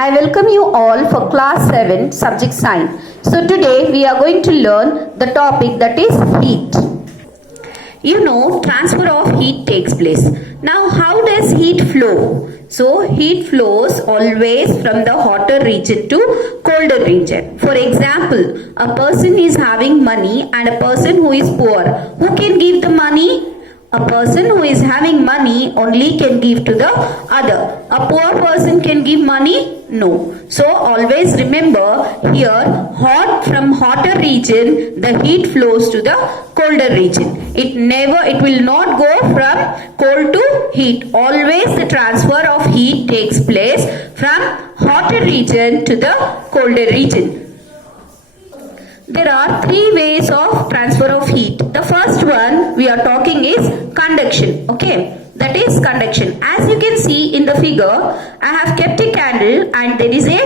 I welcome you all for class 7 subject science. So today we are going to learn the topic that is heat. You know, transfer of heat takes place. Now how does heat flow? So heat flows always from the hotter region to colder region. For example, a person is having money and a person who is poor. Who can give the money? A person who is having money only can give to the other. A poor person can give money? No. So always remember here, from hotter region the heat flows to the colder region. It will not go from cold to heat. Always the transfer of heat takes place from hotter region to the colder region. There are three ways of transfer of heat. The first one we are talking is conduction. Okay, that is conduction. As you can see in the figure, I have kept a candle and there is a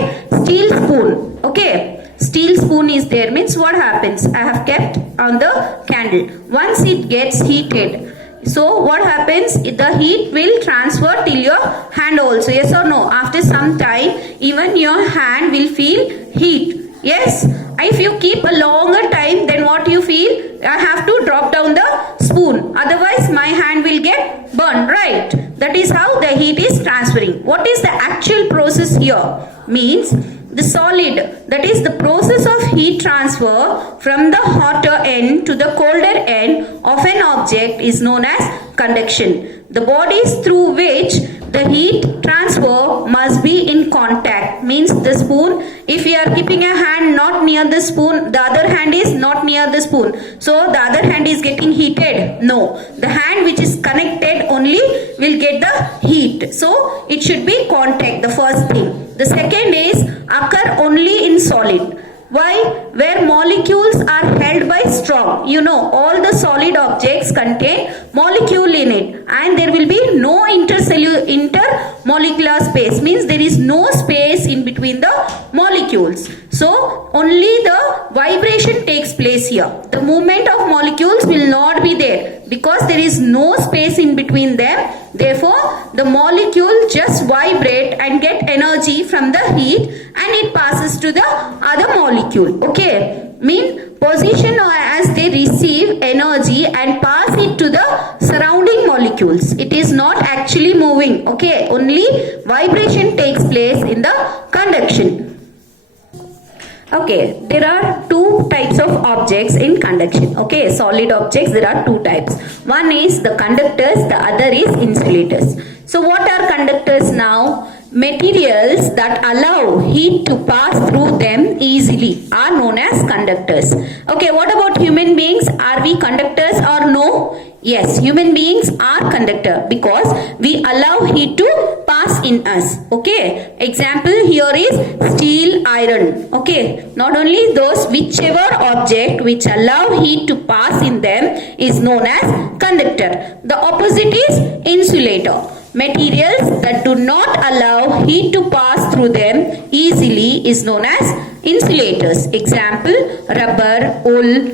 steel spoon. Okay, steel spoon is there, means what happens? I have kept on the candle. Once it gets heated, so what happens? The heat will transfer till your hand also. Yes or no? After some time, even your hand will feel heat. Yes. If you keep a longer time, then what you feel? I have to drop down the spoon. Otherwise, my hand will get burned, right? That is how the heat is transferring. What is the actual process here? Means the solid, that is the process of heat transfer from the hotter end to the colder end of an object is known as conduction. The bodies through which the heat transfer must be in contact. Means the spoon, if you are keeping a hand not near the spoon, the other hand is not near the spoon. So the other hand is getting heated? No. The hand which is connected only will get the heat. So it should be contact, the first thing. The second is occur only in solid. Why? Where molecules are held by strong. You know, all the solid objects contain molecule in it and there will be no intermolecular space. Means there is no space in between the molecules. So only the vibration takes place here. The movement of molecules will not be there because there is no space in between them. Therefore, the molecule just vibrate and get energy from the heat and it passes to the other molecule. Okay, mean position as they receive energy and pass it to the surrounding molecules. It is not actually moving. Okay, only vibration takes place in the conduction. Okay, there are two types of objects in conduction. Okay, solid objects, there are two types. One is the conductors, the other is insulators. So what are conductors now? Materials that allow heat to pass through them easily are known as conductors. Okay, what about human beings? Are we conductors or no? Yes, human beings are conductor because we allow heat to pass in us. Okay, example here is steel, iron. Okay, not only those, whichever object which allow heat to pass in them is known as conductor. The opposite is insulator. Materials that do not allow heat to pass through them easily is known as insulators. Example, rubber, wool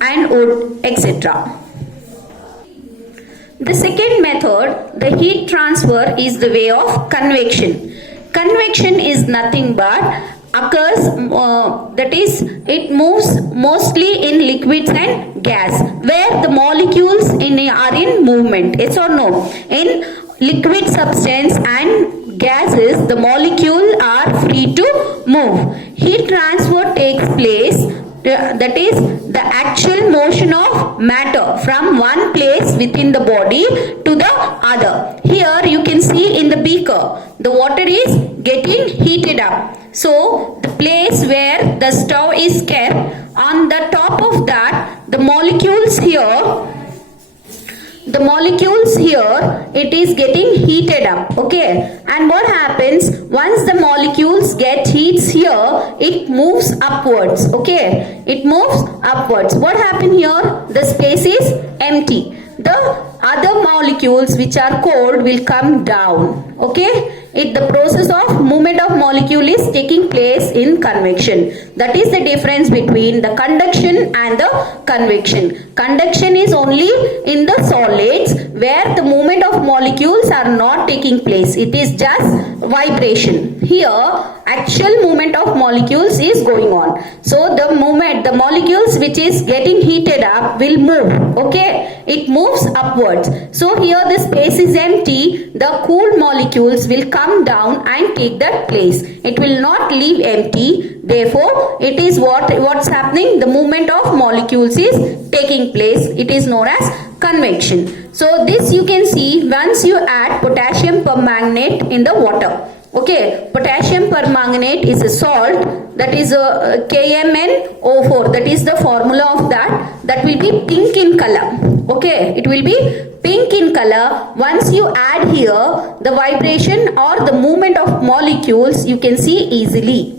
and wood, etc. The second method, the heat transfer, is the way of convection. Convection is nothing but occurs, that is, it moves mostly in liquids and gas where the molecules are in movement. Yes or no? In liquid substance and gases, the molecules are free to move. Heat transfer takes place, that is the actual motion of matter from one place within the body to the other. Here you can see in the beaker, the water is getting heated up. So the place where the stove is kept, on the top of that, the molecules here, it is getting heated up. Okay, and what happens once the molecules get heats here, it moves upwards. Okay, it moves upwards. What happened here? The space is empty. The other molecules which are cold will come down. Okay, The process of movement of molecule is taking place in convection. That is the difference between the conduction and the convection. Conduction is only in the solids where the movement of molecules are not taking place. It is just vibration. Here actual movement of molecules is going on. So the molecules which is getting heated up will move. Okay, it moves upwards. So here the space is empty. The cool molecules will come down and take that place. It will not leave empty. Therefore, it is what's happening. The movement of molecules is taking place. It is known as convection. So this you can see once you add potassium permanganate in the water. Okay, potassium permanganate is a salt, that is a KMnO4, that is the formula of that will be pink in color. Okay, it will be pink in color. Once you add here the vibration or the movement of molecules, you can see easily.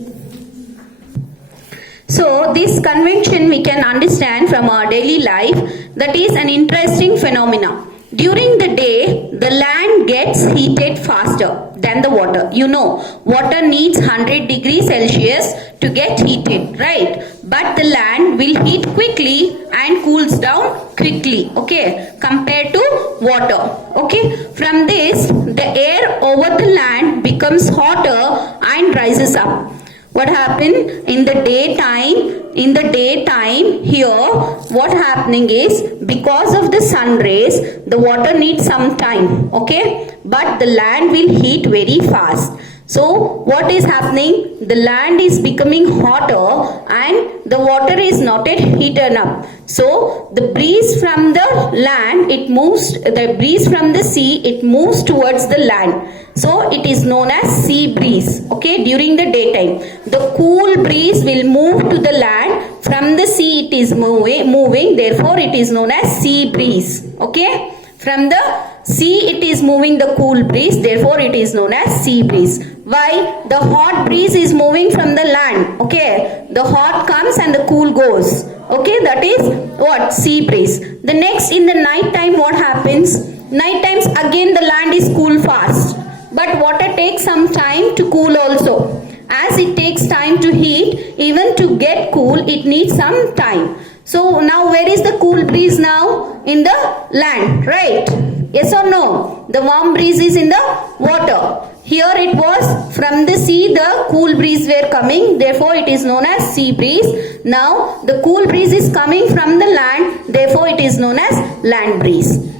So this convection we can understand from our daily life. That is an interesting phenomena. During the day, the land gets heated faster than the water. You know, water needs 100 degrees Celsius to get heated, right? But the land will heat quickly and cools down quickly, okay, compared to water. Okay, from this, the air over the land becomes hotter and rises up. What happened in the daytime? In the daytime here, what happening is because of the sun rays, the water needs some time, okay, but the land will heat very fast. So what is happening? The land is becoming hotter and the water is not yet heated up. So the breeze from the land, the breeze from the sea, it moves towards the land. So it is known as sea breeze. Okay, during the daytime, the cool breeze will move to the land. From the sea it is moving. Therefore it is known as sea breeze. Okay, from the sea it is moving the cool breeze. Therefore it is known as sea breeze. Why? The hot breeze is moving from the land. Okay, the hot comes and the cool goes. Okay, that is what? Sea breeze. The next, in the night time, what happens? Night times again the land is cool fast. But water takes some time to cool also. As it takes time to heat, even to get cool, it needs some time. So now where is the cool breeze now? In the land, right? Yes or no? The warm breeze is in the water. Here it was from the sea, the cool breeze were coming. Therefore it is known as sea breeze. Now the cool breeze is coming from the land. Therefore it is known as land breeze.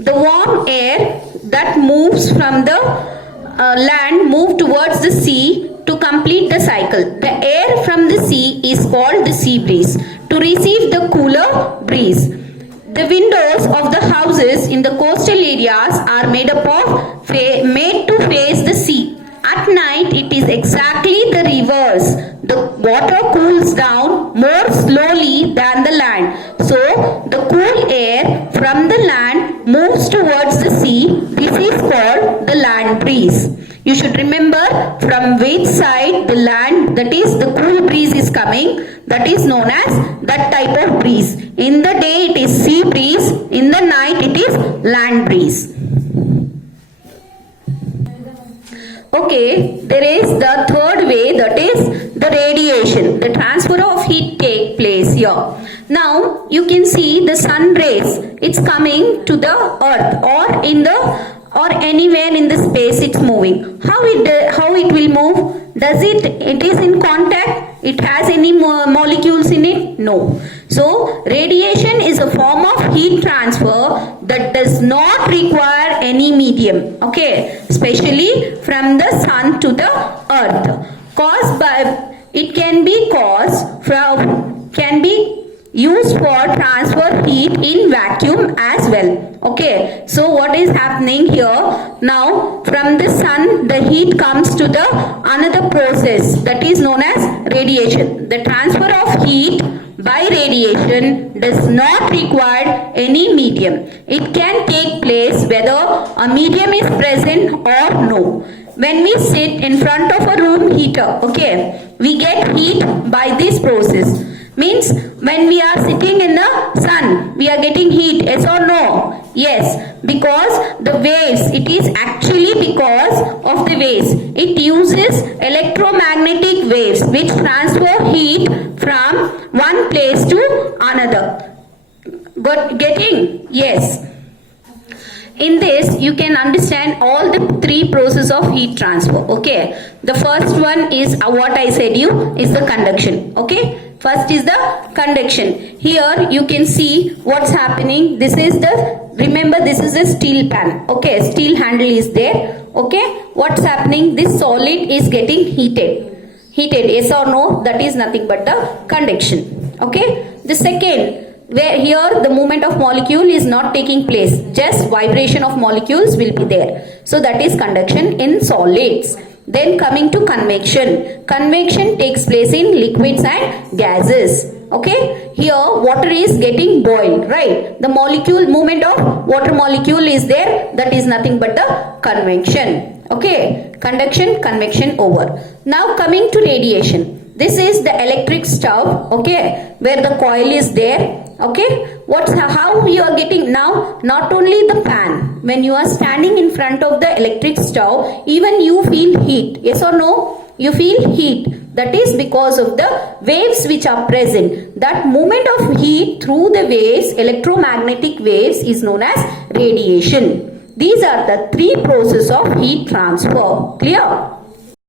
The warm air that moves from the land move towards the sea to complete the cycle. The air from the sea is called the sea breeze to receive the cooler breeze. The windows of the houses in the coastal areas are made to face the sea. At night it is exactly the reverse. The water cools down more slowly than the land. So the cool air from the land moves towards the sea. This is called the land breeze. You should remember from which side the land, that is the cool breeze is coming, that is known as that type of breeze. In the day it is sea breeze, in the night it is land breeze. Okay, there is the third way, that is the radiation. The transfer of heat take place here. Now you can see the sun rays, it's coming to the earth or anywhere in the space it's moving. How it will move? It is in contact? It has any molecules in it? No. So radiation is a form of heat transfer that does not require any medium. Okay, especially from the sun to the earth. It can be used for transfer heat in vacuum as well. Okay, so what is happening here? Now from the sun the heat comes to the another process that is known as radiation. The transfer of heat by radiation does not require any medium. It can take place whether a medium is present or no. When we sit in front of a room heater, okay, we get heat by this process. Means when we are sitting in the sun, we are getting heat, yes or no? Yes, because the waves, it is actually because of the waves. It uses electromagnetic waves which transfer heat from one place to another. Getting? Yes. In this, you can understand all the three processes of heat transfer. Okay. The first one is what I said you is the conduction. Okay. First is the conduction. Here you can see what's happening. This is the, remember this is a steel pan. Okay. Steel handle is there. Okay. What's happening? This solid is getting heated. Heated, yes or no? That is nothing but the conduction. Okay. The second, where here the movement of molecule is not taking place, just vibration of molecules will be there. So that is conduction in solids. Then coming to convection. Convection takes place in liquids and gases. Okay, here water is getting boiled, right? The molecule, movement of water molecule is there, that is nothing but the convection. Okay, conduction, convection over. Now coming to radiation. This is the electric stove, okay, where the coil is there. Okay, how you are getting now? Not only the pan, when you are standing in front of the electric stove, even you feel heat. Yes or no? You feel heat. That is because of the waves which are present. That movement of heat through the waves, electromagnetic waves, is known as radiation. These are the three processes of heat transfer. Clear?